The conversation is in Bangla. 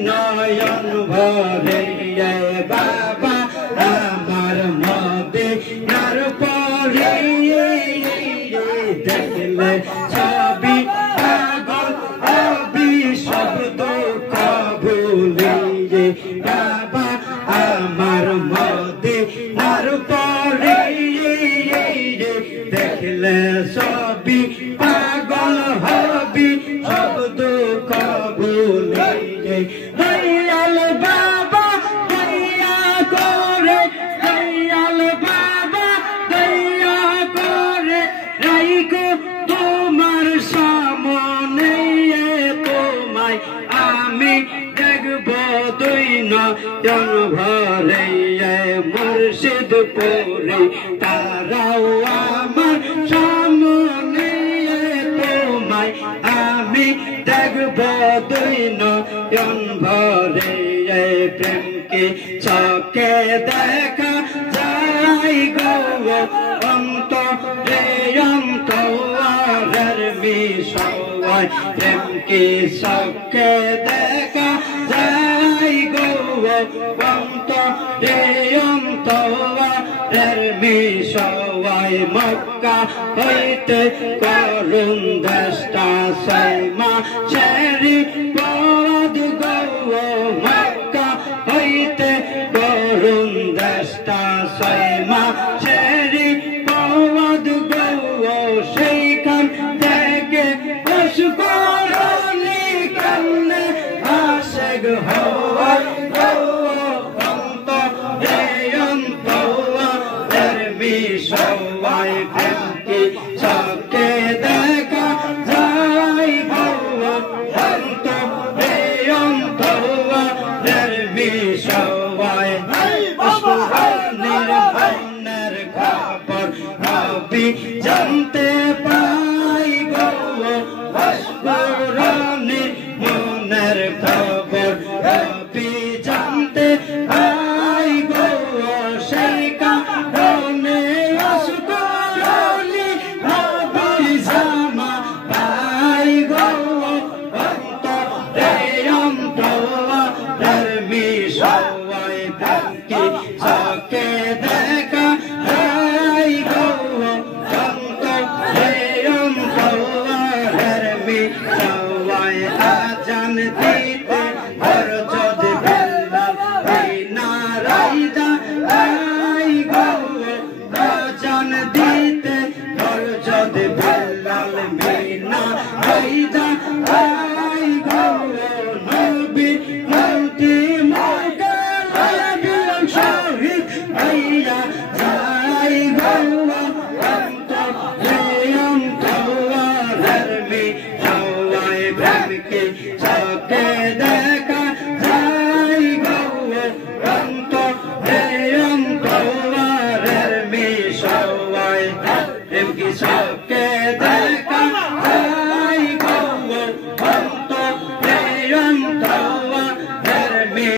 নয়ন ভরে বাবা আমার মদিনার পরে দেখলে সবই পাগল হবি শব্দ কবুলে বাবা আমার মদিনার পরে দেখলে সবই পাগল হবি শব্দ কবুলে দয়াল বাবা দয়া করে দয়াল বাবা দয়া করে রাইকো তোমার সামনে তোমায় আমি দেখব দুই নয়ন ভরে মুর্শিদ পরে তারাও আমার সামনে তোমায় আমি দেখব দুই নয়ন ভরে প্রেমকে চকে দেখা যাই গো অন্তরে অন্তরের মিশায় প্রেমকে চকে দেখা যাই গো অন্তরে অন্তরের মিশায় মক্কা হইতে করুণ দেশটা সাইমা শেরি পদ গো মক্কা হইতে করুণ দেশটা সাইমা শেরি পদ গো সেইখান থেকে অস্করণী কান্নে আসে গো অন্তরে অন্তরের মিশায় প্রেমকে চকে দেখা যাই গো অন্তরে অন্তরের মিশায়